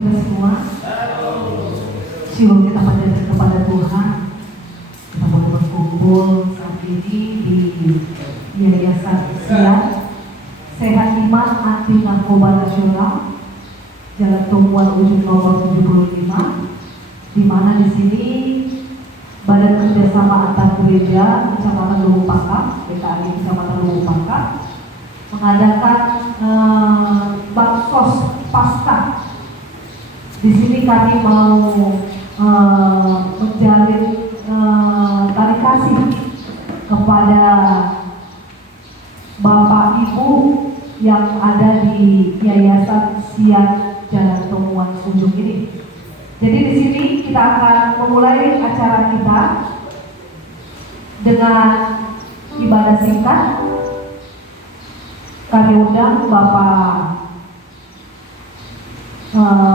Kita semua siung kita panjatkan kepada Tuhan. Kita boleh berkumpul saat ini di Yayasan Sehat Iman Anti Narkoba Nasional, Jalan Tumpuan Ujung nomor 75, di mana di sini Badan Kerjasama Antar Gereja Kecamatan Lubuk Pangkal, PKI Kecamatan Lubuk Pangkal, mengadakan baksos Paskah. Di sini kami mau menjalin tali kasih kepada Bapak Ibu yang ada di Yayasan Siat Jalan Tumpuan Ujung ini. Jadi di sini kita akan memulai acara kita dengan ibadah singkat. Kami undang Bapak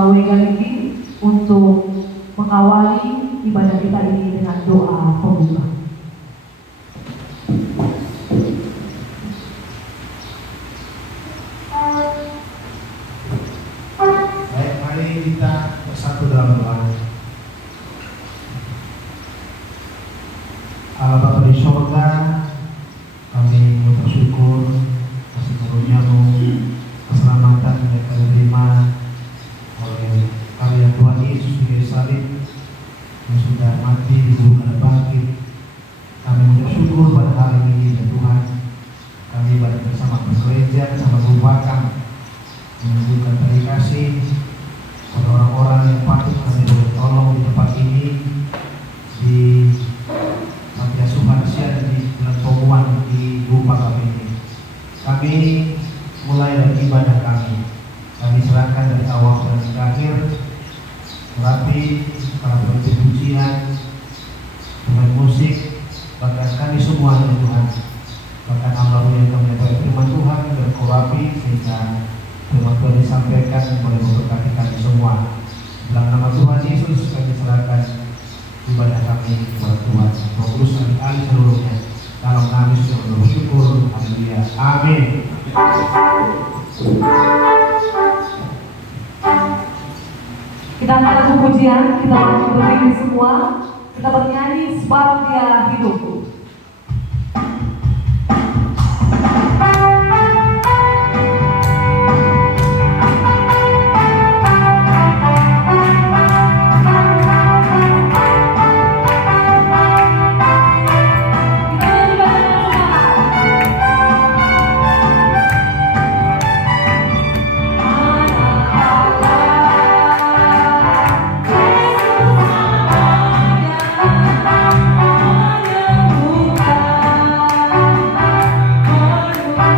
Wegaliki untuk mengawali ibadah kita ini dengan doa pembuka. Baik, mari kita bersatu dalam doa. Allah Bapa di surga, kami mengucap syukur atas karunia-Mu, keselamatan yang kami terima oleh karya Tuhan Yesus di salib yang sudah mati dan bangkit. Kami mengucap syukur pada hari ini ya Tuhan. Kami balik bersama gereja, bersama merupakan menunjukkan terima kasih kepada orang-orang yang patut kami boleh tolong di tempat ini, di Panti Asuhan Siat di Jalan Tumpuan di Lubuk ini. Kami mulai dari ibadah kami. Kami serahkan dari awal dan akhir, terapi para pemimpin pujian, pemain musik, bahkan kami semua ya Tuhan. Bahkan hamba-Mu yang kami dapat firman Tuhan berkorapi sehingga firman Tuhan disampaikan boleh memberkati kami semua. Dalam nama Tuhan Yesus kami serahkan ibadah kami kepada Tuhan. Fokus alih-alih seluruhnya. Dalam nama Yesus kami bersyukur. Haleluya. Amin. Kita akan pujian, kita berdiri semua, kita bernyanyi sebab Dia hidup. Hallelujah.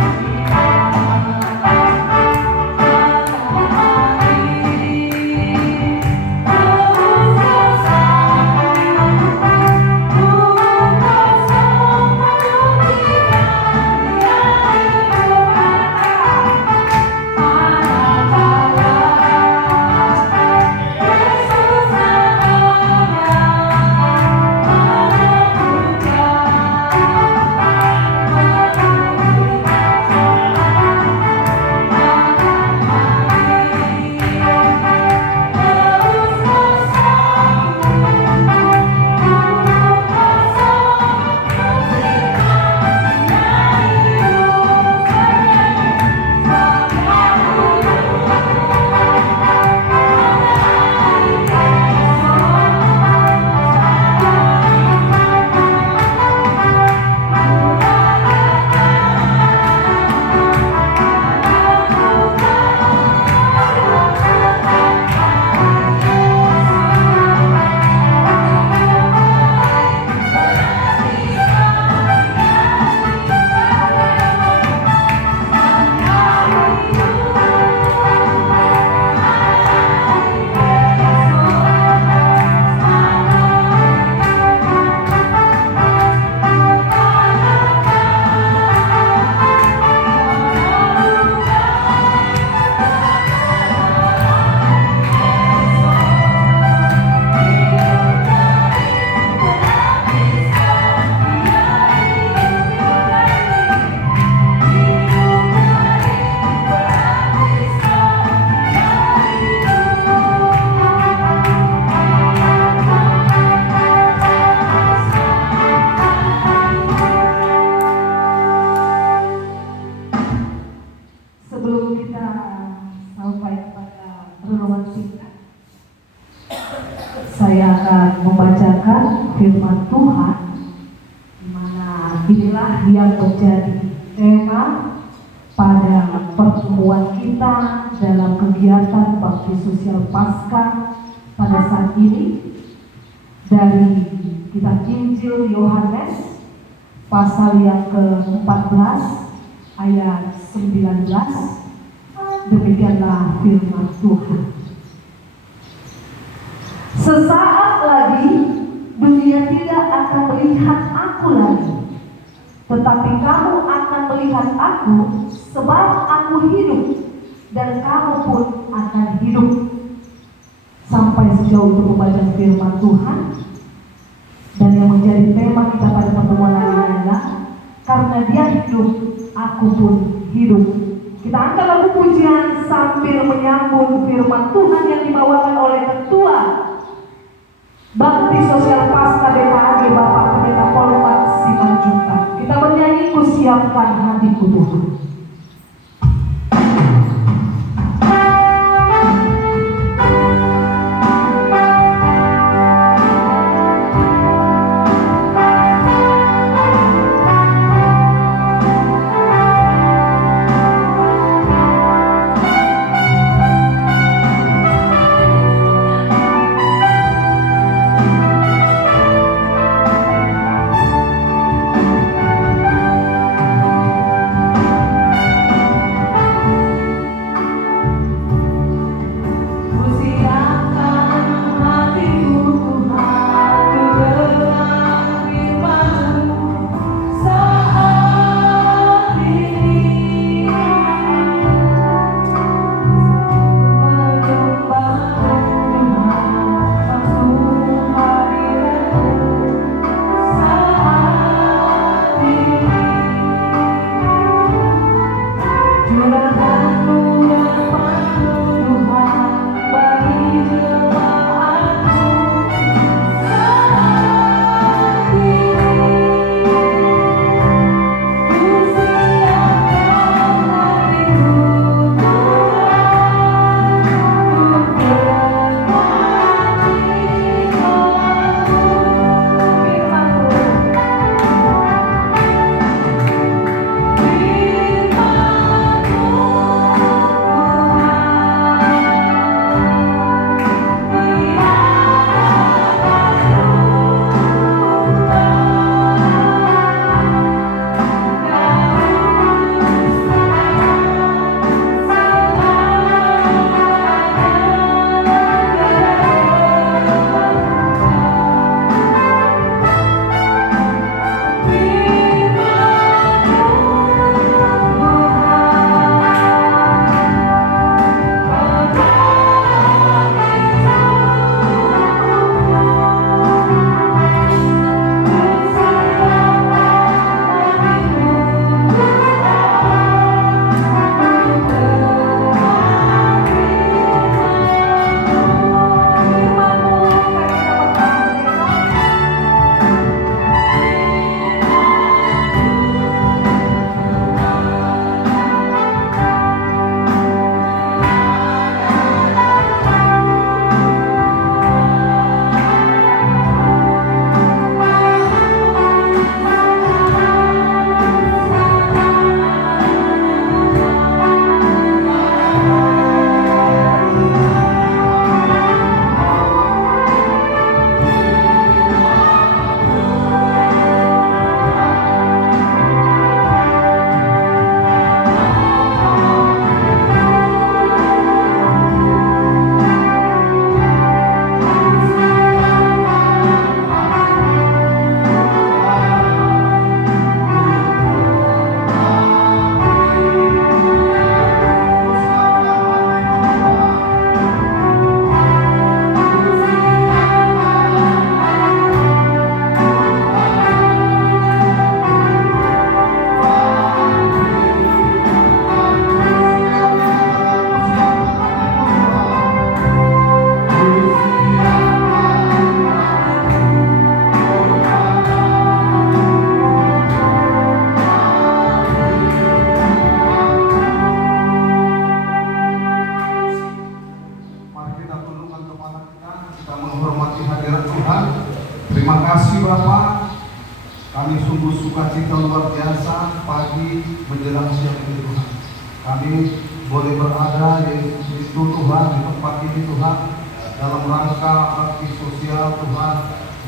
renungan singkat. Saya akan membacakan firman Tuhan, di mana inilah yang menjadi tema pada pertemuan kita dalam kegiatan bakti sosial Paskah pada saat ini, dari kitab Injil Yohanes pasal yang ke-14 ayat 19. Demikianlah firman Tuhan. Sesaat lagi dunia tidak akan melihat aku lagi, tetapi kamu akan melihat aku, sebab aku hidup dan kamu pun akan hidup. Sampai sejauh itu pembacaan firman Tuhan. Dan yang menjadi tema kita pada pertemuan hari ini adalah karena Dia hidup, aku pun hidup. Kita angkat lagu pujian sambil menyambut firman Tuhan yang dibawakan oleh Ketua Bakti Sosial Paskah DKAG Bapak Pendeta Polmat Simanjuntak. Kita bernyanyi, ku siapkan hatiku Tuhan. kasih Bapak, kami sungguh sukacita luar biasa pagi menjelang siang ini Tuhan. Kami boleh berada di Tuhan, di tempat ini Tuhan, dalam rangka bakti sosial Tuhan,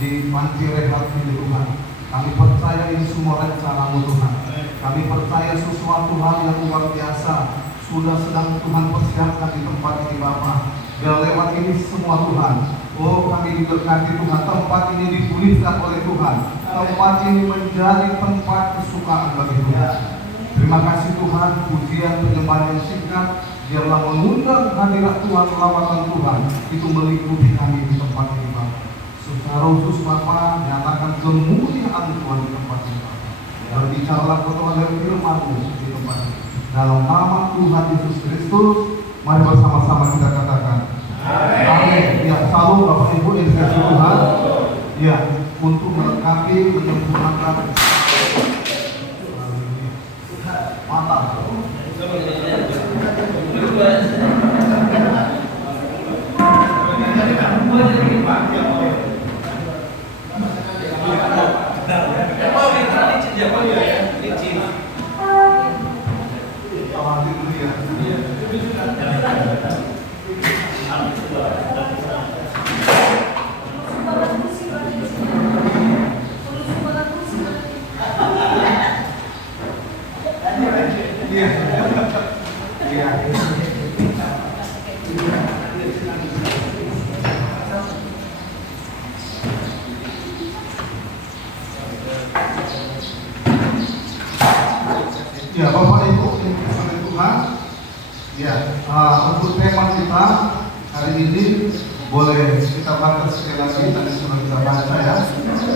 di panti rehat ini Tuhan. Kami percaya ini semua rencana-Mu Tuhan. Kami percaya sesuatu hal yang luar biasa sudah sedang Tuhan persiapkan di tempat ini Bapak. Biar lewat ini semua Tuhan, oh kami diberkati Tuhan, tempat ini dipulihkan oleh Tuhan. Tempat ini menjadi tempat kesukaan bagi Tuhan. Terima kasih Tuhan, pujian penyembahan yang singkat biarlah mengundang hadirat Tuhan, lawatan Tuhan itu meliputi kami di tempat ini Bapak. Secara khusus Bapak, nyatakan kemuliaan Tuhan di tempat ini Bapak. Berbicaralah Tuhan dari firman-Mu di tempat ini. Dalam nama Tuhan Yesus Kristus, mari bersama-sama kita katakan amin. Ya, salam Bapak Ibu yang dikasihi Tuhan. Ya, untuk melengkapi menyempurnakan mata. Ya, Bapak Ibu yang dikasihi Tuhan, ya, untuk tema kita hari ini boleh kita baca sekali lagi, tadi sudah kita baca ya,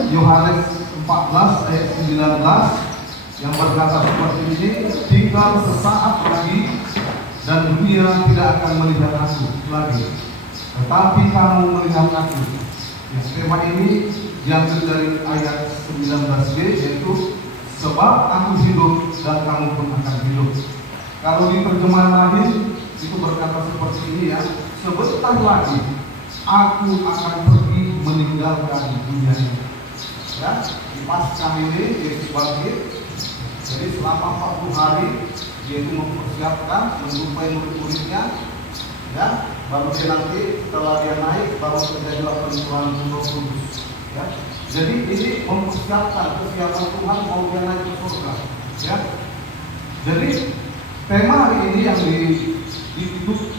Yohanes 14 ayat 19 yang berkata seperti ini, tinggal sesaat lagi dan dunia tidak akan melihat aku lagi, tetapi kamu melihat aku. Ya, tema ini diambil dari ayat 19b yaitu sebab aku hidup dan kamu pun akan hidup. Kalau di terjemahan lain itu berkata seperti ini ya, sebentar lagi aku akan pergi meninggalkan dunia ini. Ya, di Paskah ini Yesus bangkit. Jadi selama 40 hari dia itu mempersiapkan, menjumpai murid-muridnya, ya, baru dia nanti setelah dia naik baru terjadilah pencurahan Roh Kudus. Ya. Jadi ini mempersiapkan kesiapan Tuhan mau dia naik ke surga. Ya. Jadi tema hari ini yang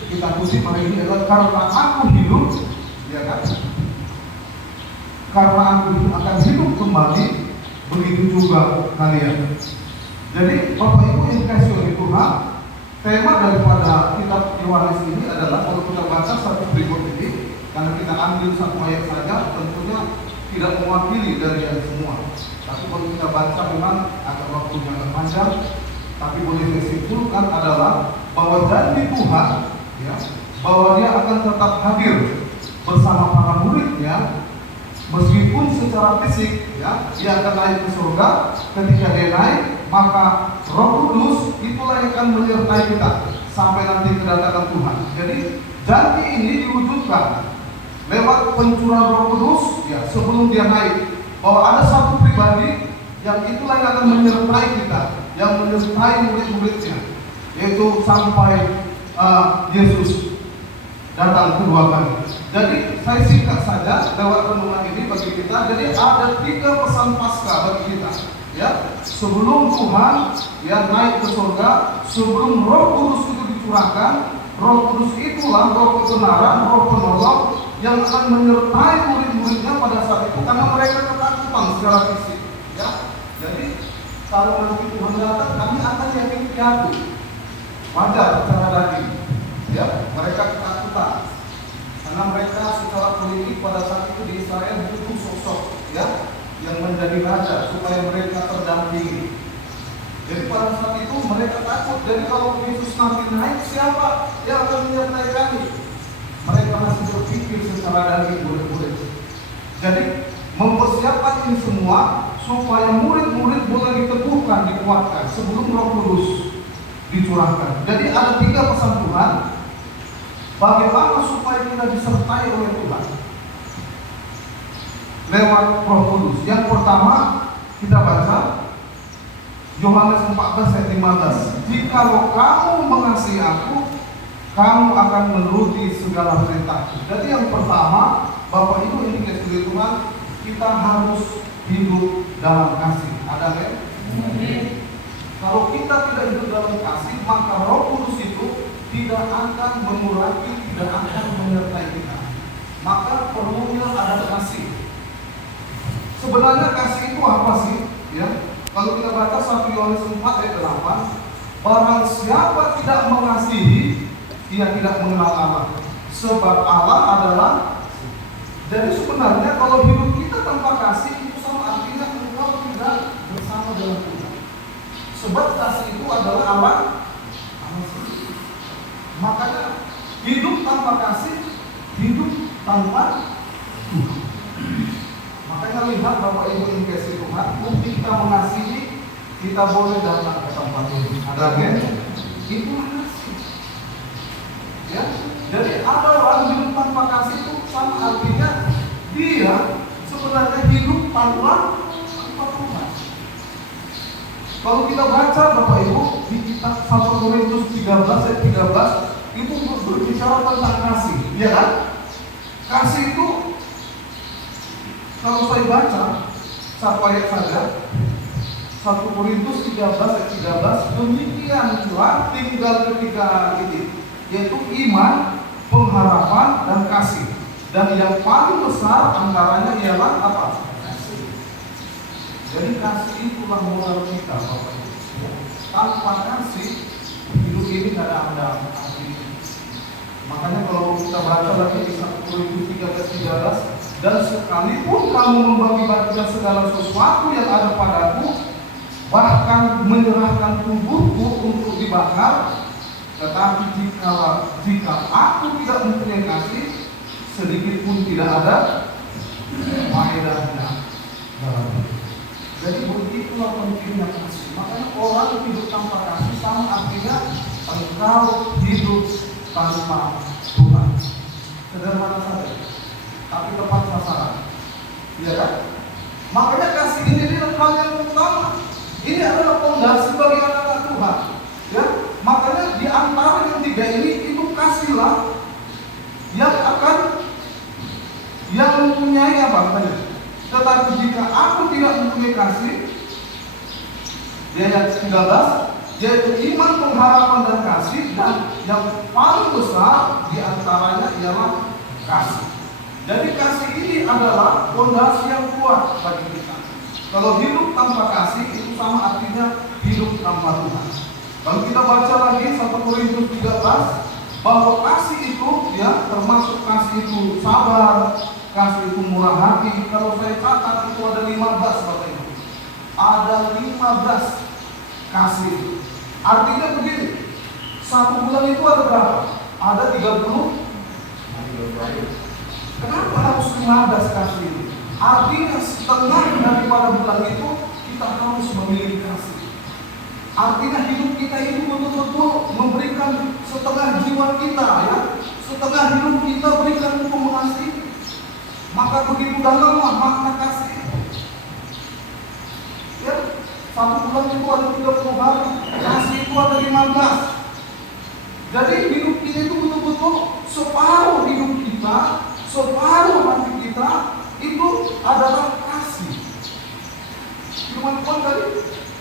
kita kutip hari ini adalah karena aku hidup, ya kan? Karena aku akan hidup kembali, begitu juga kalian. Jadi Bapak Ibu yang dikasihi oleh Tuhan, tema daripada kitab Yohanes ini adalah kalau kita baca satu berikut ini, karena kita ambil satu ayat saja, tentunya tidak mewakili dari yang semua. Tapi kalau kita baca memang agak waktu yang panjang, tapi boleh disimpulkan adalah bahwa janji Tuhan, ya, bahwa Dia akan tetap hadir bersama para muridnya, meskipun secara fisik, ya, Dia akan naik ke surga. Ketika Dia naik, maka Roh Kudus itulah yang akan menyertai kita sampai nanti kedatangan Tuhan. Jadi janji ini diwujudkan lewat pencurahan Roh Kudus, ya, sebelum Dia naik, bahwa ada satu pribadi yang itulah yang akan menyertai kita, yang menyertai murid-muridnya, yaitu sampai Yesus datang kedua kali. Jadi saya singkat saja lewat renungan ini bagi kita. Jadi ada 3 pesan Paskah bagi kita, ya, sebelum Tuhan yang naik ke surga, sebelum Roh Kudus itu dicurahkan. Roh Kudus itulah Roh kebenaran, Roh penolong yang akan menyertai murid-muridnya pada saat itu, karena mereka ketakutan secara fisik, ya. Jadi kalau nanti Tuhan datang, kami akan yakin jatuh, wajar secara daging, ya. Mereka ketakutan karena mereka secara politik pada saat itu di Israel butuh sosok, ya, yang menjadi raja supaya mereka terdampingi. Jadi pada saat itu mereka takut. Jadi kalau Yesus nanti naik, siapa yang akan menyertai kami? Mereka masih berpikir secara daging, murid-murid. Jadi mempersiapkan ini semua supaya murid-murid boleh diteguhkan, dikuatkan sebelum Roh Kudus dicurahkan. Jadi ada 3 pesan Tuhan. Bagaimana supaya kita disertai oleh Tuhan? lewat Roh Kudus. Yang pertama kita baca Yohanes 14 ayat 15. Jikalau kamu mengasihi aku, kamu akan menuruti segala perintahku. Jadi yang pertama, Bapak Ibu ini kasih Tuhan, kita harus hidup dalam kasih. Ada kan? Kalau kita tidak hidup dalam kasih, maka Roh Kudus itu tidak akan mengurapi, tidak akan menyertai kita. Maka perlunya ada kasih. Sebenarnya kasih itu apa sih? Ya, kalau kita baca 1 Yohanes 4 ayat 8, barang siapa tidak mengasihi, ia tidak mengenal Allah. Sebab Allah adalah. Jadi sebenarnya kalau hidup kita tanpa kasih itu sama artinya engkau tidak bersama dengan Tuhan. Sebab kasih itu adalah Allah sendiri. Makanya hidup tanpa kasih, hidup tanpa Tuhan. Makanya lihat Bapak Ibu yang kasih Tuhan, bukti kita mengasihi, kita boleh datang ke tempat ini. Ada kan? Itu kasih. Ya, jadi ada orang hidup tanpa kasih itu sama artinya dia sebenarnya hidup tanpa Tuhan. Kalau kita baca Bapak Ibu di kitab 1 Korintus 13 ayat 13 itu berbicara tentang kasih, ya kan? Kasih itu kalau saya baca satu ayat saja, 1 Korintus 13 ayat 13, demikian pula tinggal ketiga ini, yaitu iman, pengharapan, dan kasih. Dan yang paling besar antaranya ialah apa? Kasih. Jadi kasih itulah modal kita, Bapak Ibu. Tanpa kasih, hidup ini tidak ada artinya. Makanya kalau kita baca lagi di 1 Korintus 13, dan sekalipun kamu membagi-bagikan segala sesuatu yang ada padaku, bahkan menyerahkan tubuhku untuk dibakar, tetapi jika aku tidak mempunyai kasih, sedikit pun tidak ada faedahnya. Jadi begitulah pentingnya kasih. Makanya orang hidup tanpa kasih sama artinya engkau hidup tanpa Tuhan. Sederhana saja, tapi tepat sasaran. Iya kan? Makanya kasih ini adalah hal yang utama. Ini adalah fondasi bagi anak-anak Tuhan. Ya, makanya di antara yang tiga ini itu kasihlah yang mempunyai apa katanya. Tetapi jika aku tidak mempunyai kasih, di ayat 13, yaitu iman, pengharapan, dan kasih, dan yang paling besar di antaranya ialah kasih. Jadi kasih ini adalah fondasi yang kuat bagi kita. Kalau hidup tanpa kasih itu sama artinya hidup tanpa Tuhan. Kalau kita baca lagi 1 Korintus 13, bahwa kasih itu ya termasuk kasih itu sabar, kasih itu murah hati. Kalau saya catat itu ada 15 Bapak Ibu. Ada 15 kasih. Artinya begini, 1 bulan itu ada berapa? Ada 30. Kenapa harus 15 kasih itu? Artinya setengah daripada bulan itu kita harus memiliki kasih. Artinya hidup kita itu betul-betul memberikan setengah jiwa kita, ya, setengah hidup kita berikan untuk mengasihi. Maka begitu dalamlah makna kasih. Ya, 1 bulan itu ada 30 hari, kasih itu ada 15. Jadi hidup kita itu betul-betul separuh hidup kita, separuh hati kita itu adalah kasih. Firman Tuhan tadi,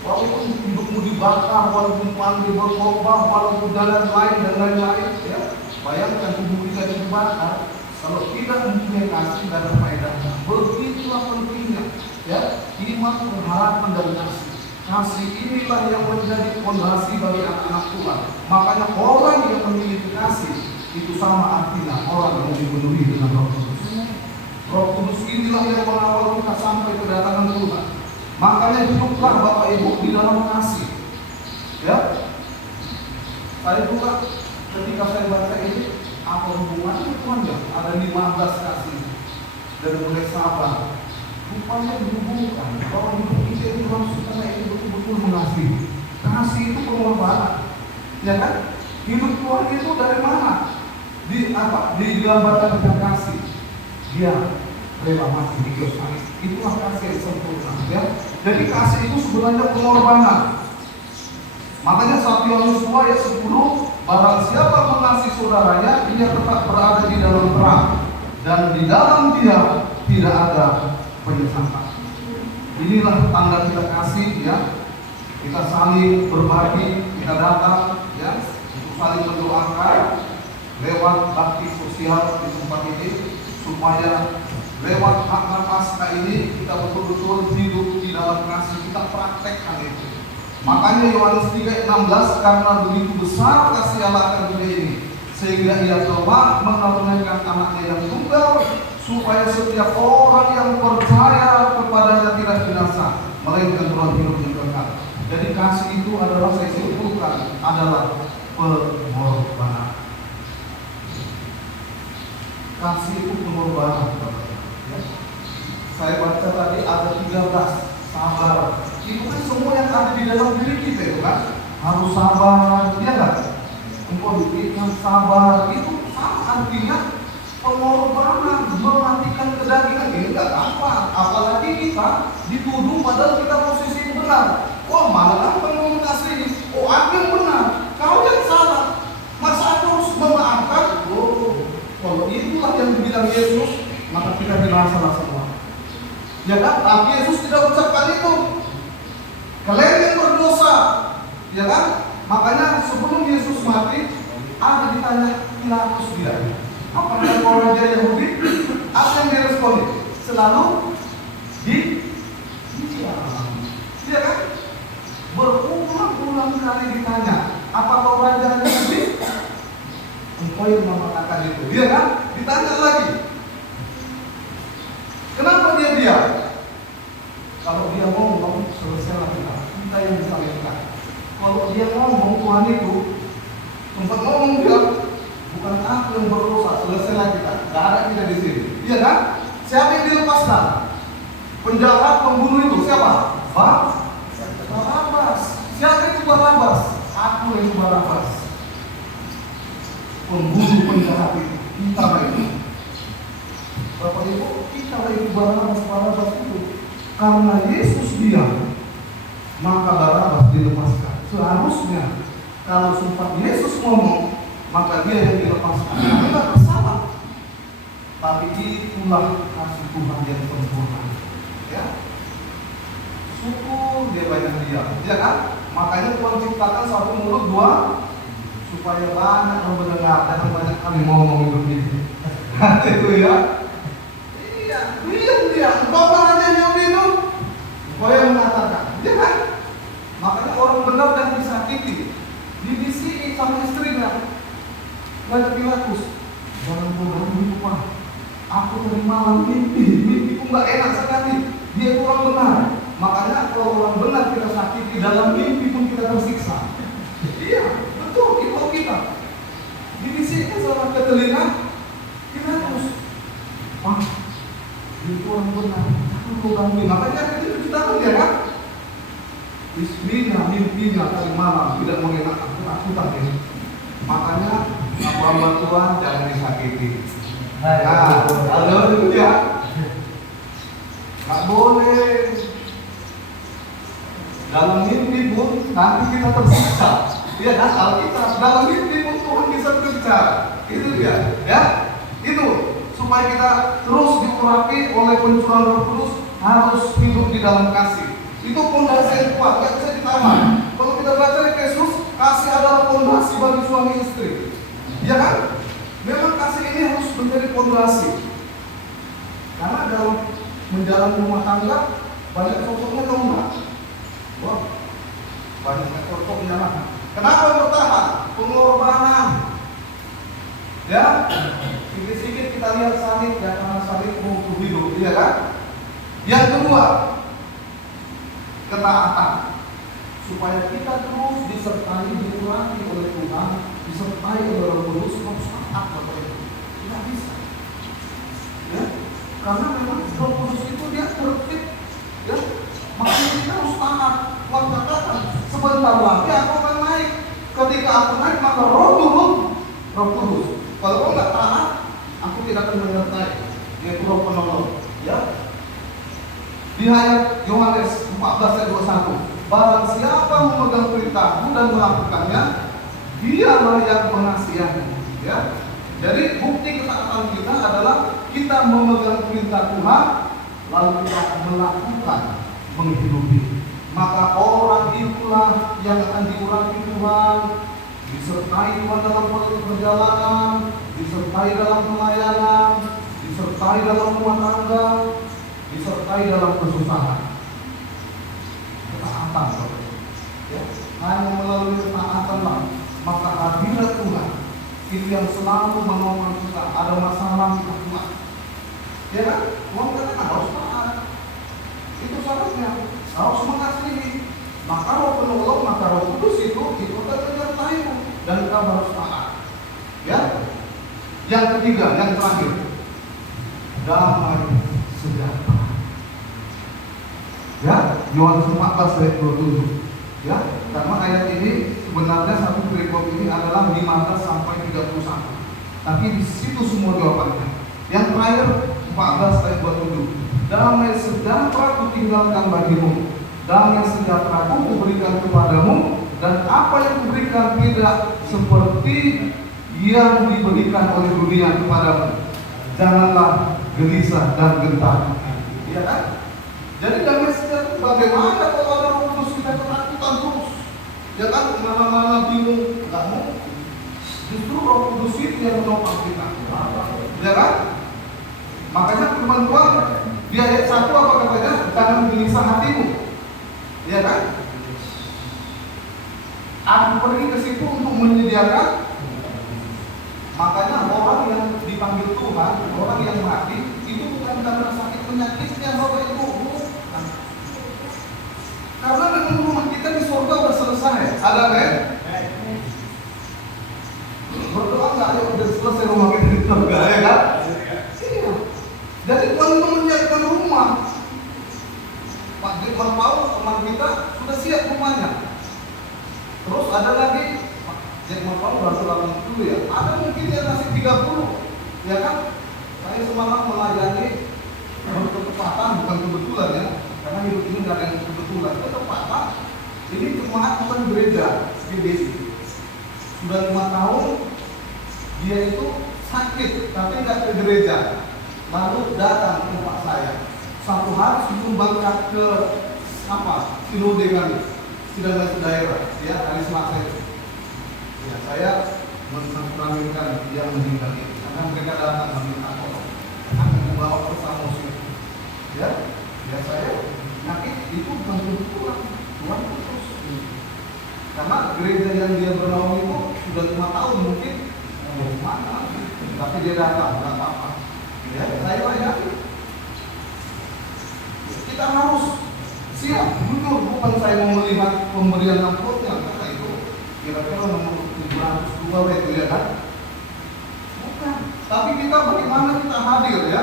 walaupun hidupmu dibakar, walaupun mandi berkorban, walaupun jalan lain dan lain-lain, ya, bayangkan tubuh kita dibakar, kalau tidak mempunyai kasih tidak ada faedahnya. Begitulah pentingnya, ya, iman, pengharapan, dan kasih. Kasih inilah yang menjadi fondasi bagi anak-anak Tuhan. Makanya orang yang memiliki kasih itu sama artinya orang yang dipenuhi dengan Roh Kudus. Roh Kudus inilah yang mengawal kita sampai kedatangan Tuhan. Makanya hiduplah Bapak Ibu di dalam kasih. Ya, saya juga ketika saya baca ini, apa hubungannya Tuhan ya? Ada 15 kasih dan mulai sabar. Rupanya dihubungkan bahwa hidup kita itu maksudnya itu betul-betul mengasihi. Kasih itu pengorbanan, ya kan? Hidup Tuhan itu dari mana? Digambarkan dengan kasih. Dia rela mati di kios kayu. Itulah kasih yang sempurna, ya. Jadi kasih itu sebenarnya pengorbanan. Makanya 1 Yohanes 2 ayat 10, barang siapa mengasihi saudaranya, dia tetap berada di dalam terang, dan di dalam dia tidak ada penyesakan. Inilah tanda kita kasih, ya. Kita saling berbagi, kita datang, ya, untuk saling mendoakan lewat bakti sosial di tempat ini, supaya lewat makna Paskah ini kita betul-betul hidup di dalam kasih, kita praktekkan itu. Makanya Yohanes 3:16, karena begitu besar kasih Allah akan dunia ini, sehingga ia telah mengaruniakan anaknya yang tunggal, supaya setiap orang yang percaya kepadanya tidak binasa, melainkan beroleh hidup yang kekal. Jadi kasih itu adalah, saya simpulkan, adalah pengorbanan. Kasih itu pengorbanan. Ya. Saya baca tadi ada 13, sabar. Itu kan semua yang ada di dalam diri kita itu kan. Harus sabar, ya kan? Engkau diberikan sabar, itu sama artinya pengorbanan, mematikan kedagingan. Ini enggak gampang, apalagi kita dituduh padahal kita posisi yang benar. Oh, mana gampang ngomong kasih ini? Oh, aku yang benar, kau yang salah. Masa aku harus memaafkan? Oh, kalau itulah yang dibilang Yesus, maka kita binasa semua. Ya kan? Tapi Yesus tidak ucapkan itu. Kalian yang berdosa, ya kan? Makanya sebelum Yesus mati, ada ditanya Pilatus dia, apa yang kau raja Yahudi? Apa yang dia respon? Selalu diam. Ya kan? Berulang-ulang kali ditanya, apa kau raja Yahudi? Engkau yang mengatakan itu, ya kan? Ditanya lagi. Kenapa dia diam? Kalau dia ngomong, selesailah kita yang disalibkan. Kalau dia ngomong, Tuhan itu sempat ngomong dia, bukan aku yang berdosa, selesailah kita. Gak ada kita di sini, iya kan? Siapa yang dilepaskan? Penjahat, pembunuh itu siapa? Barabas. Siapa itu Barabas? Aku yang Barabas. Pembunuh, penjahat itu, kita itu. Bapak Ibu, kita itu Barabas itu. Karena Yesus diam, maka Barabas dilepaskan. Seharusnya kalau sempat Yesus ngomong, maka dia yang dilepaskan. Karena tidak bersalah. Tapi itulah kasih Tuhan yang sempurna. Ya, syukur dia banyak diam, ya kan? Makanya Tuhan ciptakan satu mulut, dua, supaya banyak yang mendengar, jangan banyak kali ngomong hidup ini. Itu ya. Iya, dia. Bapak aja yang minum, kau yang mengatakan, ya kan? Makanya orang benar dan disakiti, dibisiki sama istrinya. Banyak Pilatus, jangan kau ganggu Pak. Aku tadi malam mimpiku nggak enak sekali. Dia itu orang benar. Makanya kalau orang benar kita sakiti, dalam mimpi pun kita tersiksa. Iya, betul. Itu kita. Dibisikkan sama ke telinga, Pilatus. Wah, dia itu orang benar. Jangan kau ganggu. Makanya kita cuci tangan dia kan. Istrinya, mimpinya tadi malam tidak mengenakan, ketakutan ini. Makanya hamba Tuhan jangan disakiti. Nah, kalau itu ya, nggak boleh. Dalam mimpi pun nanti kita tersiksa. Iya kan? Kalau kita dalam mimpi pun Tuhan bisa berbicara. Itu dia, ya. Itu supaya kita terus diurapi oleh pencurahan Roh Kudus, harus hidup di dalam kasih. Itu pondasi yang kuat, nggak bisa ditambah. Kalau kita baca di Yesus, kasih adalah pondasi bagi suami istri. Iya kan? Memang kasih ini harus menjadi pondasi. Karena dalam menjalani rumah tangga banyak sosoknya tahu nggak? Wah, banyak sosoknya lah. Kenapa bertahan? Pengorbanan. Ya, sedikit-sedikit kita lihat salib, ya, karena salib untuk hidup, iya kan? Yang kedua, ketaatan, supaya kita terus disertai, diulangi oleh Tuhan, disertai oleh Roh Kudus, harus taat kepada itu. Tidak bisa, ya, karena memang Roh Kudus itu dia tertib, ya, makanya kita harus taat. Tuhan katakan sebentar lagi aku akan naik. Ketika aku naik maka Roh turun, Roh Kudus. Kalau kau nggak taat, aku tidak akan menyertai. Dia Roh penolong. Ya. Di ayat Yohanes 14 ayat 21, barang siapa memegang perintahku dan melakukannya, dialah yang mengasihiku. Ya. Jadi bukti ketaatan kita adalah kita memegang perintah Tuhan, lalu kita melakukan, menghidupi. Maka orang itulah yang akan diurapi Tuhan, disertai Tuhan dalam perjalanan, disertai dalam pelayanan, disertai dalam rumah tangga, disertai dalam kesusahan. Ketaatan, ya. Hanya melalui ketaatanlah maka hadirat Tuhan itu yang selalu menolong kita. Ada masalah kita kuat, ya kan? Tuhan katakan harus taat. Itu syaratnya, harus mengasihi. Maka Roh penolong, maka Roh Kudus itu akan menyertaimu dan kamu harus taat. Ya. Yang ketiga, yang terakhir, damai sejahtera. Ya, Yohanes 14 ayat 27. Ya, karena ayat ini sebenarnya satu perikop ini adalah 15 sampai 31. Tapi di situ semua jawabannya. Yang terakhir 14 ayat 27. Damai sejahtera kutinggalkan bagimu, damai sejahtera kuberikan kepadamu, dan apa yang kuberikan tidak seperti yang diberikan oleh dunia kepadamu. Janganlah gelisah dan gentar. Iya kan? Jadi damai sejahtera bagaimana kalau ada Roh Kudus kita ketakutan terus? Ya kan, kemana-mana bingung, nggak mau. Justru Roh Kudus itu yang menopang kita. Ya kan? Makanya firman Tuhan di ayat 1 apa katanya? Jangan gelisah hatimu. Ya kan? Aku pergi ke situ untuk menyediakan. Makanya orang yang dipanggil Tuhan, orang yang mati, itu bukan karena sakit penyakitnya, Bapak Ibu. Karena memang rumah kita di surga sudah selesai. Ada kan? Berdoa nggak? Ayo udah selesai rumah kita di surga, ya kan? Iya. Jadi Tuhan menyiapkan rumah. Pak Dirman Paul teman kita sudah siap rumahnya. Terus ada lagi Pak Dirman Paul baru lama dulu ya. Ada mungkin yang masih 30, ya kan? Saya semangat melayani berketepatan, bukan kebetulan ya. Karena hidup ini nggak ada yang kebetulan. Ketepatan. Ini jemaat bukan gereja, GBC. Sudah 5 tahun dia itu sakit, tapi nggak ke gereja. Lalu datang ke tempat saya. Satu hari sebelum berangkat ke sinode kami, sidang daerah, ya hari Selasa itu. Ya, saya mengaminkan dia meninggal itu. Karena mereka datang meminta tolong. Aku membawa ke Samosi. Ya saya sakit itu bukan kebetulan, Tuhan khusus. Karena gereja yang dia bernaung itu sudah 5 tahun mungkin mana, tapi dia datang, nggak apa-apa. Ya, saya layani. Kita harus siap, jujur, bukan saya mau melihat pemberian amplopnya, kata itu kira-kira nomor 702 itu ya kan? Bukan. Tapi kita bagaimana kita hadir ya?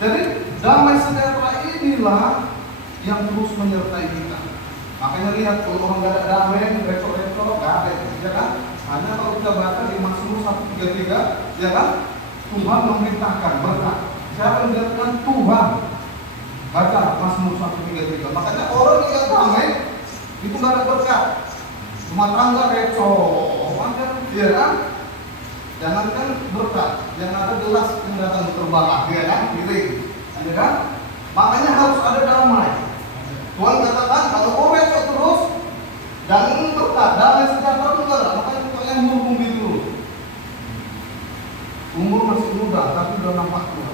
Jadi damai sejahtera inilah yang terus menyertai kita. Makanya lihat kalau orang nggak ada damai, rekor-rekor nggak ada, ya kan? Hanya kalau kita baca di Mazmur 133, ya kan? Tuhan memerintahkan berkat. Siapa yang menjadikan Tuhan? Baca Mazmur 133. Makanya orang yang damai itu nggak ada berkat. Rumah tangga recor, ya kan? Jangankan berkat, yang ada gelas yang datang terbakar, ya kan? Gitu, ya kan? Makanya harus ada damai. Tuhan katakan kalau kau recor terus dan berkat, damai sejahtera itu enggak ada. Makanya kalian ngomong dulu. Umur masih muda, tapi sudah nampak tua.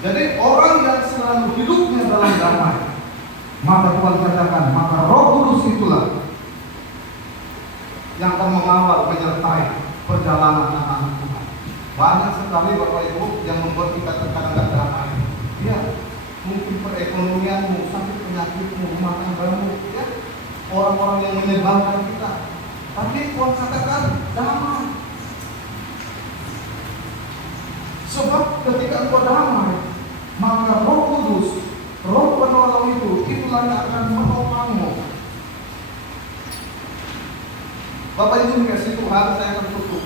Jadi orang yang selalu hidupnya dalam damai, maka Tuhan katakan, maka Roh Kudus itulah yang akan mengawal, menyertai perjalanan anak-anak Tuhan. Banyak sekali Bapak Ibu yang membuat kita terkadang tidak damai. Ya, mungkin perekonomianmu, sakit penyakitmu, rumah tanggamu, ya, orang-orang yang menyebalkan kita. Tapi Tuhan katakan damai. Sebab ketika engkau damai, maka Roh Kudus, Roh penolong itulah yang akan menopangmu. Bapak Ibu dikasih Tuhan, saya akan tutup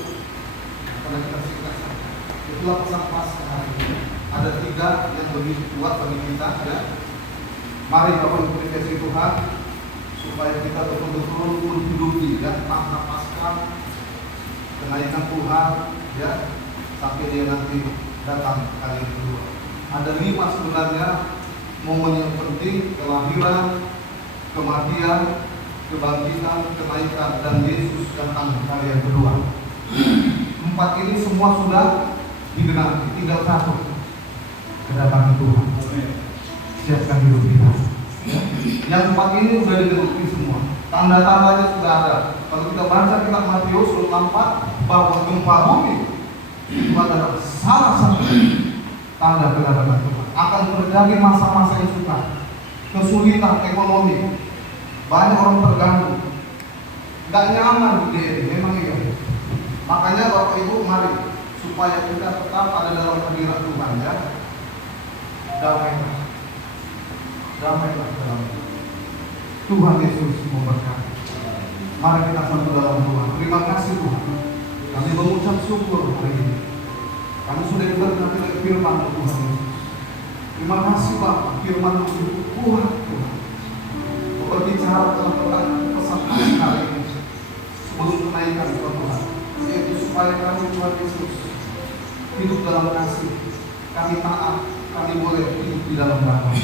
karena kita singkat. Itulah pesan Paskah hari ini. ada 3 yang begitu kuat bagi kita ya. Mari Bapak Ibu dikasih Tuhan supaya kita betul-betul menghidupi ya makna Paskah, kenaikan Tuhan ya sampai dia nanti datang kali kedua. Ada 5 sebenarnya momen yang penting: kelahiran, kematian, kebangkitan, kenaikan, dan Yesus datang kali yang kedua. 4 ini semua sudah digenapi, tinggal 1, kedatangan Tuhan. Siapkan hidup kita. Yang 4 ini sudah digenapi semua. Tanda-tandanya sudah ada. Kalau kita baca kitab Matius 24 bahwa gempa bumi itu adalah salah satu tanda kedatangan Tuhan. Akan terjadi masa-masa yang sukar, kesulitan ekonomi, banyak orang terganggu, nggak nyaman di dunia ini, memang iya. Makanya Bapak Ibu mari supaya kita tetap ada dalam hadirat Tuhan ya. Damailah dalam Tuhan Yesus memberkati. Mari kita satu dalam Tuhan. Terima kasih Tuhan. Kami mengucap syukur hari ini. Kami sudah diberkati oleh firman Tuhan Yesus. Terima kasih Bapak, firman itu kuat Tuhan. Berbicara tentang pesan hari ini sebelum kenaikan Tuhan, yaitu supaya kami Tuhan Yesus hidup dalam kasih, kami taat, kami boleh hidup di dalam damai.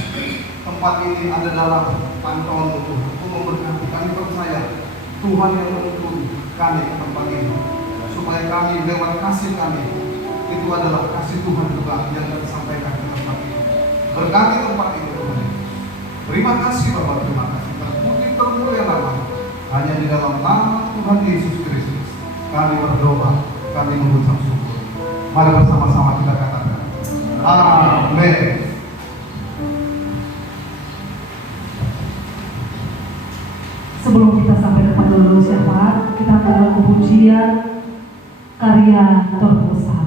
Tempat ini ada dalam pantauan Tuhan untuk memberkati. Kami percaya Tuhan yang menuntun kami ke tempat ini, supaya kami lewat kasih kami itu adalah kasih Tuhan juga yang disampaikan ke tempat ini. Berkati tempat ini Tuhan. Terima kasih Bapak, terima kasih. Terpuji termulia nama. Hanya di dalam nama Tuhan Yesus Kristus kami berdoa, kami mengucap syukur. Mari bersama-sama kita katakan amin. Sebelum kita sampai kepada lulu syafaat, kita akan pujian karya terbesar.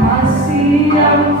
Kasih yang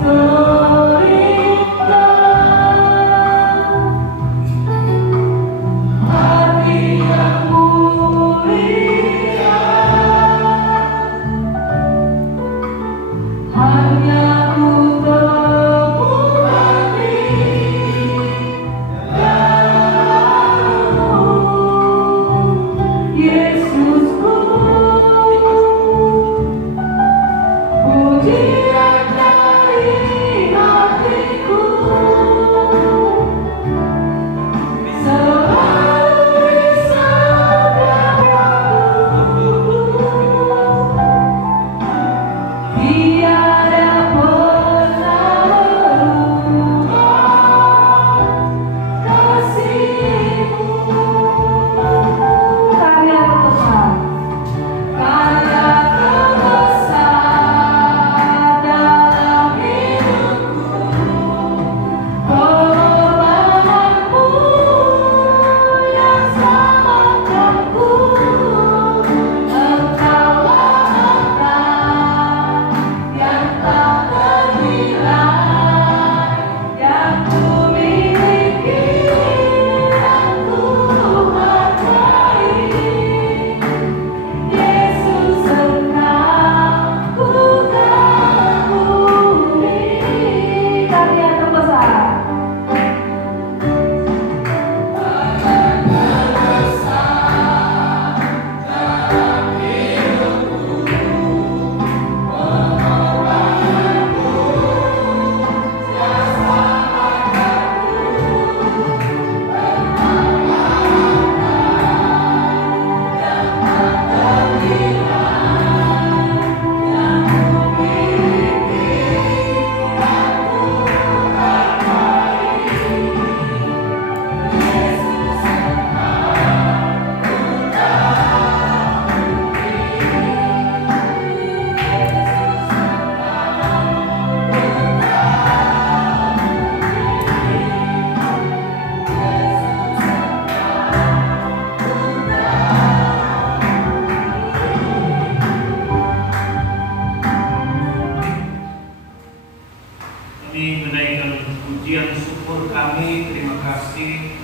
kami menaikkan pujian syukur kami, terima kasih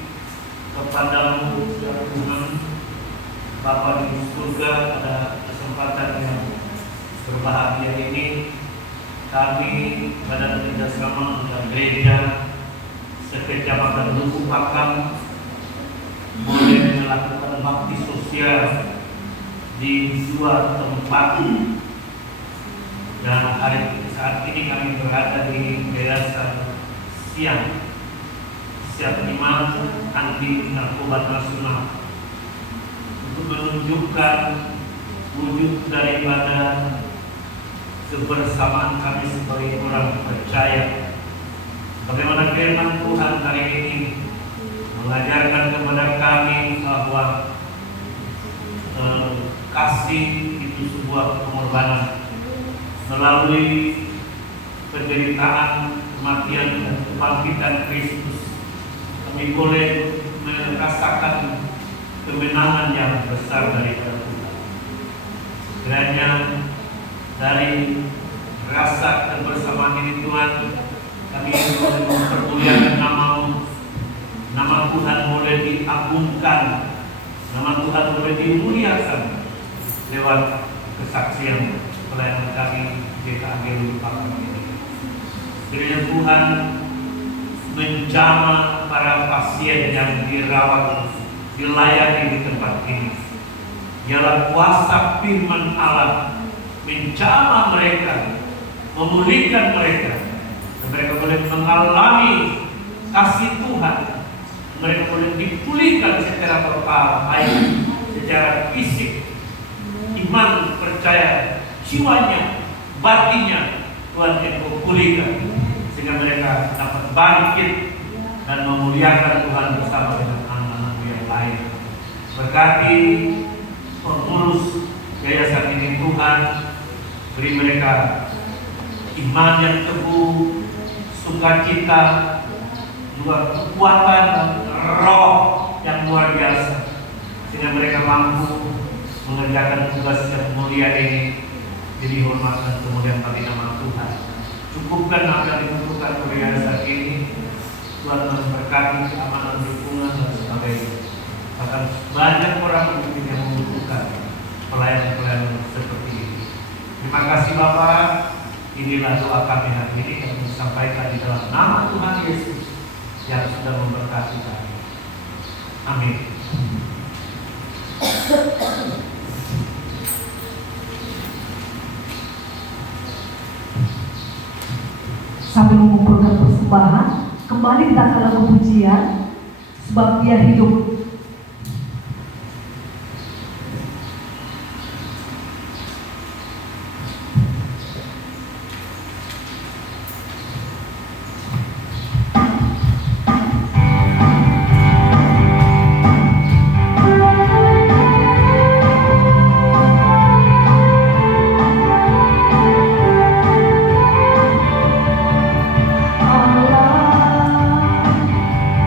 kepadamu ya Tuhan Bapa di surga. Pada kesempatan yang berbahagia ini kami pada kerjasama dengan gereja sekecamatan Luku Pakam boleh melakukan bakti sosial di dua tempat, dan saat ini kami berada di Yayasan Siap Iman Anti Narkoba Nasional untuk menunjukkan wujud daripada kebersamaan kami sebagai orang percaya. Bagaimana firman Tuhan hari ini mengajarkan kepada kami bahwa kasih itu sebuah pengorbanan. Melalui penderitaan, kematian, dan kebangkitan Kristus, kami boleh merasakan kemenangan yang besar daripada Tuhan. Kiranya dari rasa kebersamaan ini Tuhan, kami boleh mempermuliakan nama-Mu. Nama Tuhan boleh diagungkan, nama Tuhan boleh dimuliakan lewat kesaksian pelayanan kami GKG Luku Pakam ini. Kiranya Tuhan menjamah para pasien yang dirawat, dilayani di tempat ini. Biarlah kuasa firman Allah menjamah mereka, memulihkan mereka, dan mereka boleh mengalami kasih Tuhan. Mereka boleh dipulihkan secara total, baik secara fisik, iman, percaya, jiwanya, batinnya Tuhan yang pulihkan, sehingga mereka dapat bangkit dan memuliakan Tuhan bersama dengan anak-anak yang lain. Berkati pengurus yayasan ini Tuhan, beri mereka iman yang teguh, sukacita, juga kekuatan roh yang luar biasa, sehingga mereka mampu mengerjakan tugas yang mulia ini. Jadi hormat dan kemuliaan bagi nama Tuhan. Cukupkan apa yang dibutuhkan oleh yayasan ini. Tuhan memberkati keamanan lingkungan dan sebagainya. Bahkan banyak orang mungkin yang membutuhkan pelayanan-pelayanan seperti ini. Terima kasih Bapak. Inilah doa kami hari ini yang disampaikan di dalam nama Tuhan Yesus yang sudah memberkati kami. Amin. Sambil mengumpulkan persembahan, kembali kita ke lagu pujian Sebab Dia Hidup.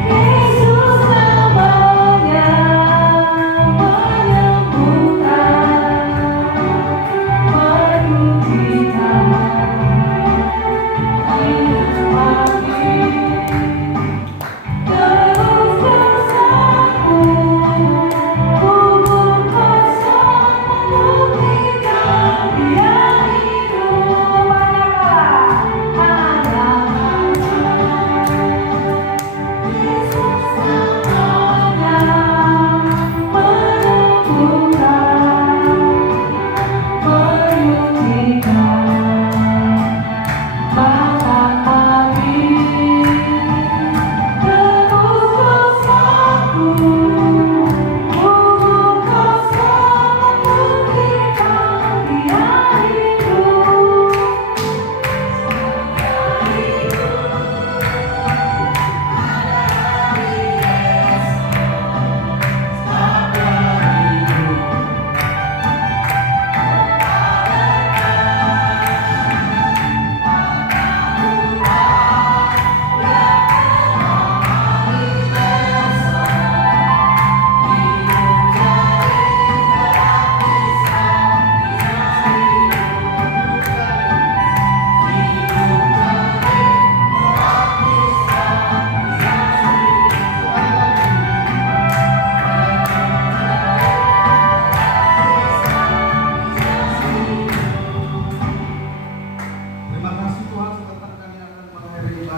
Yesus nama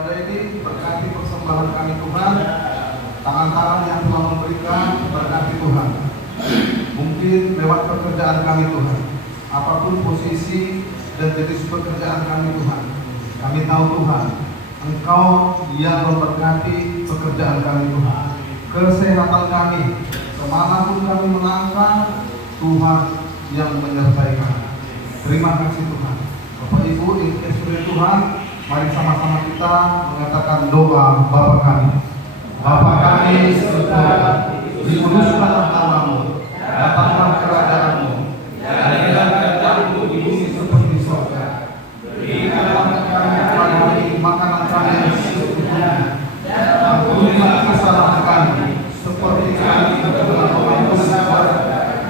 ibadah ini, berkati persembahan kami Tuhan, tangan-tangan yang telah memberikan, berkati Tuhan. Mungkin lewat pekerjaan kami Tuhan, apapun posisi dan jenis pekerjaan kami Tuhan, kami tahu Tuhan, Engkau yang memberkati pekerjaan kami Tuhan, kesehatan kami, kemanapun kami melangkah, Tuhan yang menyertai kami. Terima kasih Tuhan. Bapak Ibu, inspirasi Tuhan, mari sama-sama kita mengatakan doa Bapa kami. Bapa kami surga, dikuduskanlah namamu, datanglah kerajaanmu, jadilah kehendakmu di bumi seperti surga. Berikanlah kami pada hari makanan kami yang secukupnya. Ampunilah kesalahan kami, seperti kami telah mengampuni kepada kami.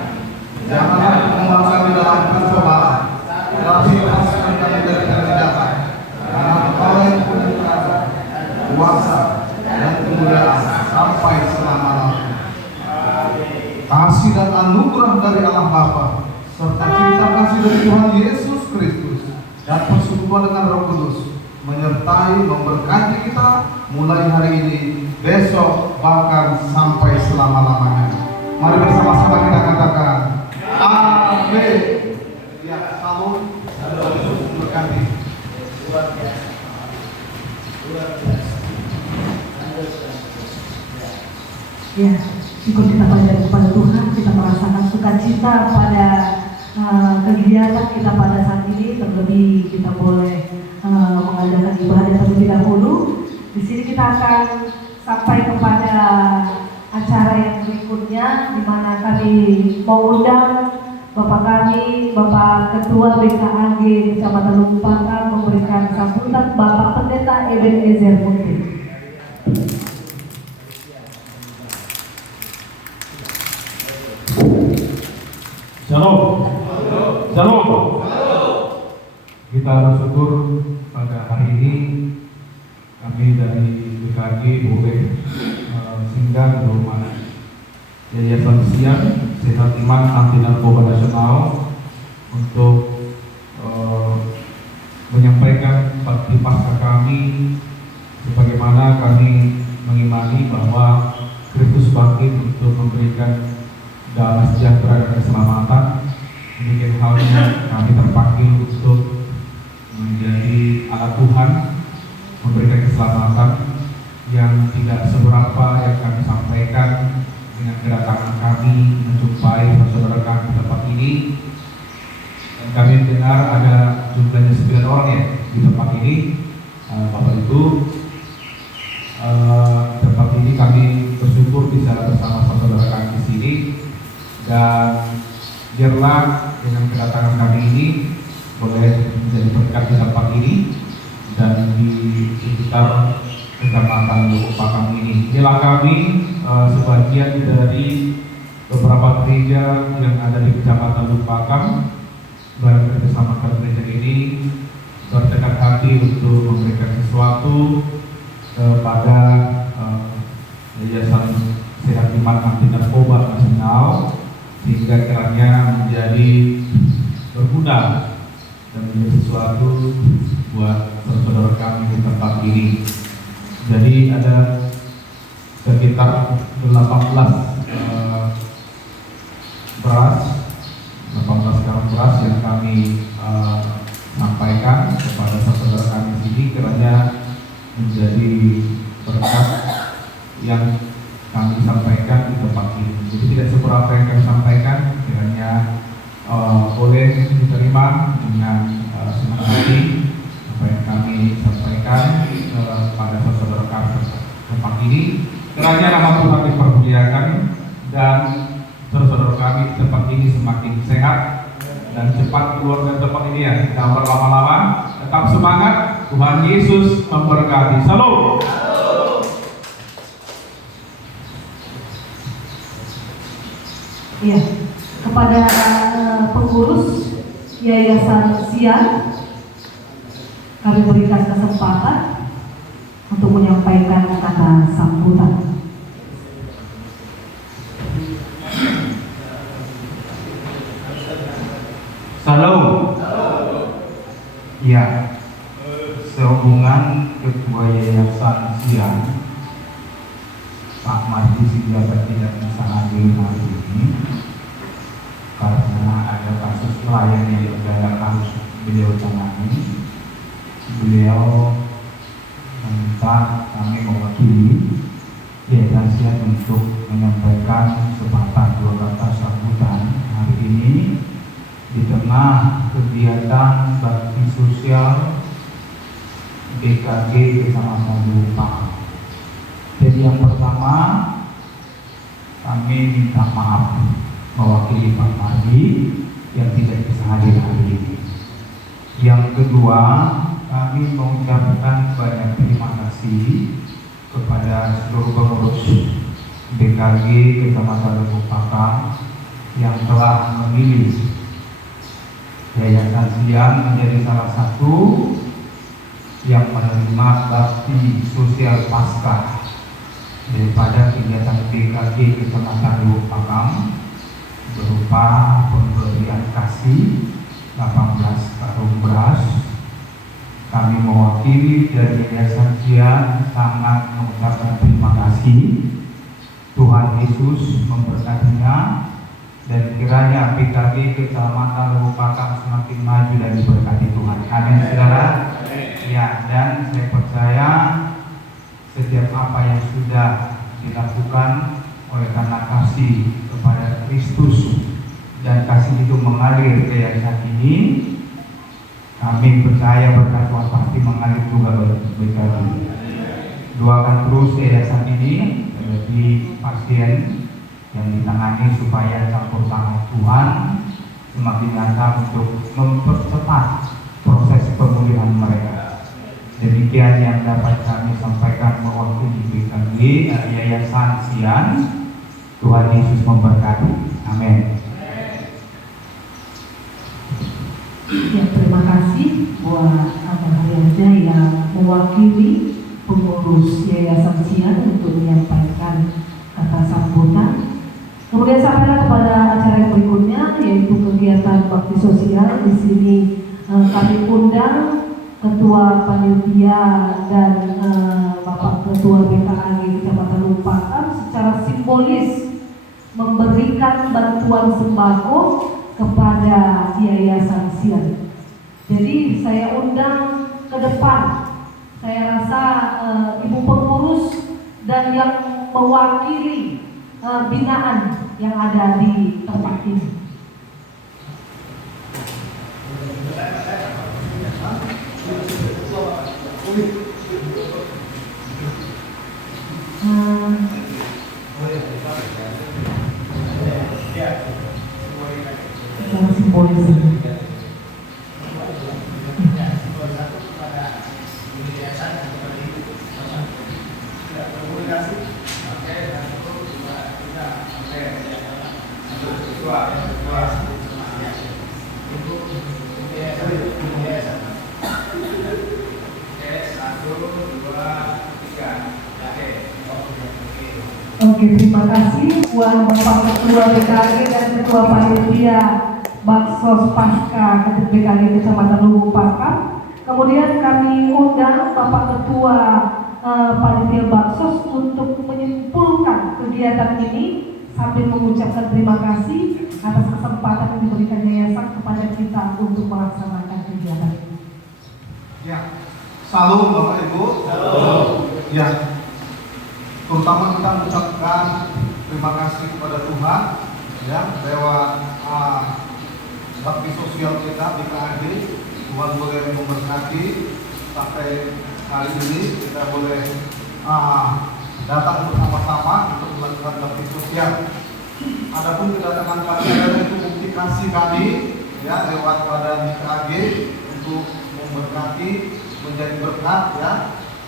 Janganlah membawa kami dalam pencobaan, tetapi lepaskan kami dari kejahatan. Karena Engkau yang punya kerajaan, kuasa, dan kemuliaan sampai selama-lamanya. Kasih dan anugerah dari Allah Bapa, serta cinta kasih dari Tuhan Yesus Kristus, dan persekutuan dengan Roh Kudus menyertai memberkati kita mulai hari ini, besok, bahkan sampai selama-lamanya. Mari bersama-sama kita katakan amin. Ya, salam. Yesus memberkati. Luar biasa. Luar biasa. Ya, syukur kita panjatkan kepada Tuhan. Kita merasakan sukacita pada kegiatan kita pada saat ini. Terlebih kita boleh mengadakan ibadah terlebih dahulu. Di sini kita akan sampai kepada acara yang berikutnya, di mana kami mau undang Bapak kami, Bapak Ketua BKAG Kecamatan Lumpakam memberikan sambutan Bapak Pendeta Ebenezer Mukti. Shalom. Shalom. Kita bersyukur pada hari ini kami dari BKAG boleh singgah di rumah Yayasan Sian Sehat Iman Anti Narkoba Nasional untuk menyampaikan bakti pasca kami, sebagaimana kami mengimani bahwa Kristus bangkit untuk memberikan damai sejahtera dan keselamatan. Demikian halnya kami terpanggil untuk menjadi alat Tuhan, memberikan keselamatan yang tidak seberapa yang kami sampaikan dengan kedatangan kami menjumpai saudara kami di tempat ini. Dan kami dengar ada jumlahnya 9 orang ya di tempat ini. Bapak Ibu, tempat ini kami bersyukur bisa bersama saudara kami di sini, dan biarlah dengan kedatangan kami ini boleh menjadi berkat di tempat ini dan di sekitar Kecamatan Lumpakam ini. Inilah kami sebagian dari beberapa gereja yang ada di Kecamatan Lumpakam, bareng bersama gereja ini bertekad hati untuk memberikan sesuatu kepada Yayasan Sehat Iman Anti Narkoba Nasional, sehingga kiranya menjadi berguna dan menjadi sesuatu buat saudara kami di tempat ini. Jadi ada sekitar 18 karung beras yang kami sampaikan kepada saudara kami di sini, kiranya menjadi berkat yang kami sampaikan di tempat ini. Jadi tidak seberapa yang kami sampaikan, kiranya boleh diterima dengan senang hati apa yang kami sampaikan pada saudara kami tempat ini. Kiranya nama Tuhan dipermuliakan dan saudara kami di tempat ini semakin sehat dan cepat keluar dari tempat ini ya. Jangan berlama-lama, tetap semangat. Tuhan Yesus memberkati. Salam. Ya, kepada pengurus Yayasan Sian kami berikan kesempatan untuk menyampaikan kata sambutan. Salam. Ya, sehubungan Ketua Yayasan siang Pak Mardi Sidiata tidak bisa hadir hari ini karena ada kasus klien yang mendadak harus beliau tangani. Beliau meminta kami mewakili Yayasan Sian untuk menyampaikan sepatah dua kata sambutan hari ini di tengah kegiatan bakti sosial BKG Kecamatan Lupa. Jadi yang pertama, kami minta maaf mewakili Pak Mardi yang tidak bisa hadir hari ini. Yang kedua, kami mengucapkan banyak terima kasih kepada seluruh pengurus BKG Kecamatan Lubukpakam yang telah memilih Yayasan Sian menjadi salah satu yang menerima bakti sosial pasca daripada kegiatan BKG Kecamatan Lubukpakam berupa pemberian kasih 18 karung beras. Kami mewakili dari Yayasan Sian sangat mengucapkan terima kasih. Tuhan Yesus memberkatinya dan kiranya PKG Kecamatan Lubukpakam semakin maju dan diberkati Tuhan. Amin, saudara. Ya, dan saya percaya setiap apa yang sudah dilakukan oleh karena kasih kepada Kristus dan kasih itu mengalir ke yayasan ini, kami percaya berkat Tuhan pasti mengalir juga berkali. Doakan terus yayasan ini menjadi pasien yang ditangani supaya campur tangan Tuhan semakin nyata untuk mempercepat proses pemulihan mereka. Demikian yang dapat kami sampaikan mewakili BKG Yayasan Sian. Tuhan Yesus memberkati. Amin. Ya, terima kasih buat Abang Haryanja yang mewakili pengurus Yayasan Sian untuk menyampaikan kata sambutan. Kemudian sampailah kepada acara yang berikutnya, yaitu kegiatan bakti sosial. Di sini kami undang Ketua Panitia dan Bapak Ketua BKG Kecamatan Lubukpakam secara simbolis memberikan bantuan sembako kepada Yayasan Sian. Jadi saya undang ke depan. Saya rasa Ibu pengurus dan yang mewakili binaan yang ada di tempat ini. Simbolis ini. Oke, terima kasih buat Bapak Ketua BKG dan Ketua Panitia Baksos Pasca BKG Kecamatan Lubukpakam. Kemudian kami undang Bapak Ketua Panitia Baksos untuk menyimpulkan kegiatan ini sambil mengucapkan terima kasih atas kesempatan yang diberikan yayasan kepada kita untuk melaksanakan kegiatan ini. Ya, salam Bapak Ibu. Salam. Ya, terutama kita mengucapkan terima kasih kepada Tuhan ya lewat bakti sosial kita BKG. Tuhan boleh memberkati sampai hari ini kita boleh datang bersama-sama untuk melakukan bakti sosial. Adapun kedatangan kami adalah itu bukti kasih kami ya lewat badan BKG untuk memberkati menjadi berkat ya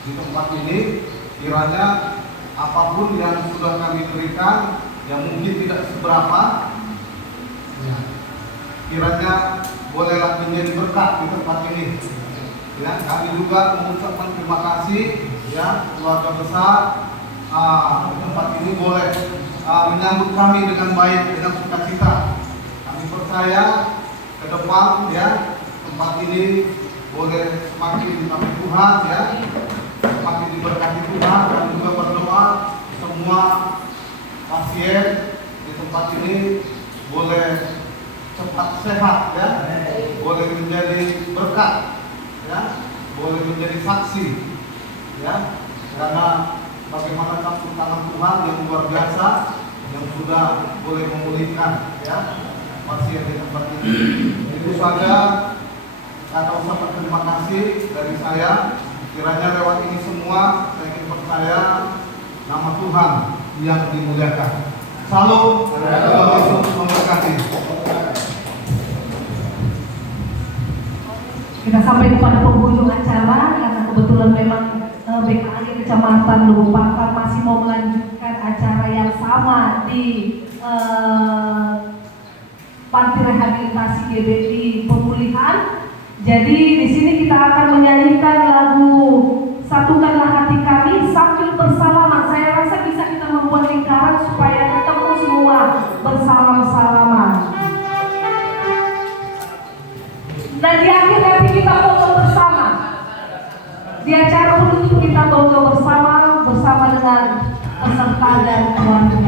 di tempat ini. Kiranya apapun yang sudah kami berikan yang mungkin tidak seberapa ya, kiranya bolehlah menjadi berkat di tempat ini ya. Kami juga mengucapkan terima kasih ya keluarga besar di tempat ini boleh menyambut kami dengan baik, dengan sukacita. Kami percaya ke depan ya tempat ini boleh semakin dipakai Tuhan ya. semakin diberkati Tuhan, dan juga berdoa semua pasien di tempat ini boleh cepat sehat ya, boleh menjadi berkat ya, boleh menjadi saksi ya, karena bagaimana campur tangan Tuhan yang luar biasa yang sudah boleh memulihkan ya pasien di tempat ini. Itu saja kata ucapan terima kasih dari saya. Kiranya lewat ini semua saya ingin percaya nama Tuhan yang dimuliakan. Salam, Tuhan Yesus memberkati. Kita sampai kepada penghujung acara karena kebetulan memang BKAD Kecamatan Lubuk Pakar masih mau melanjutkan acara yang sama di panti rehabilitasi GBI pemulihan. Jadi di sini kita akan menyanyikan lagu Satukanlah Hati Kami sambil bersalaman. Saya rasa bisa kita membuat lingkaran supaya ketemu semua bersalam-salaman. Dan di akhir nanti kita foto bersama. Di acara penutup kita foto bersama dengan peserta dan keluarga.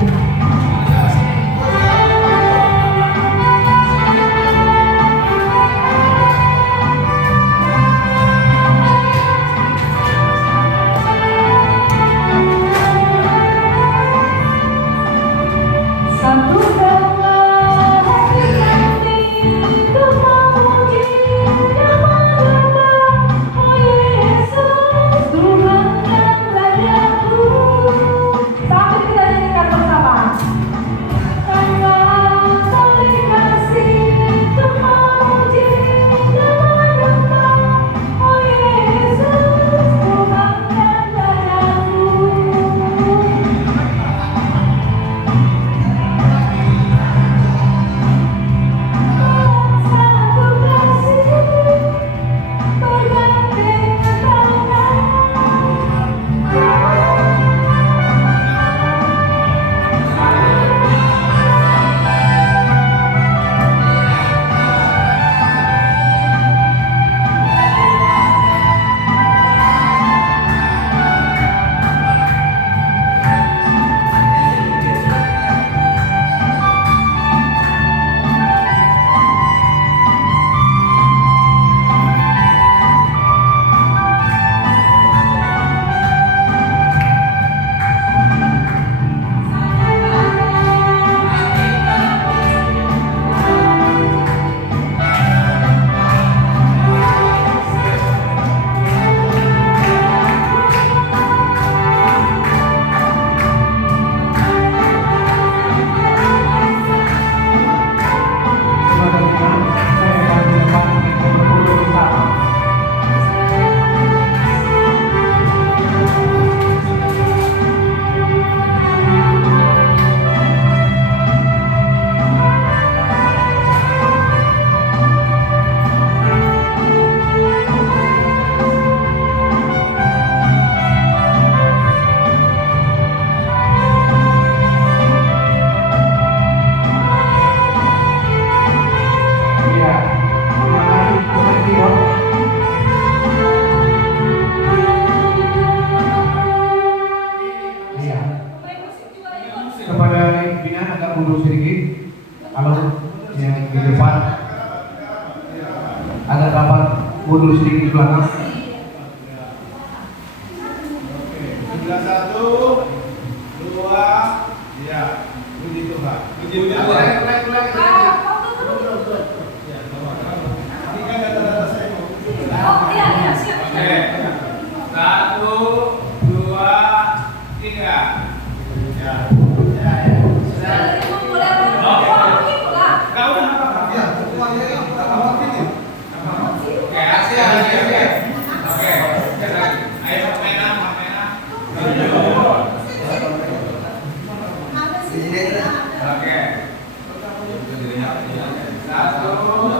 Mundur sedikit belakang. Sudah 1, 2, ya. Puji Tuhan. Puji Tuhan. Ini kan data-data saya. Oh iya siap. Oke. 1, 2, 3. Ya. Oke. 1,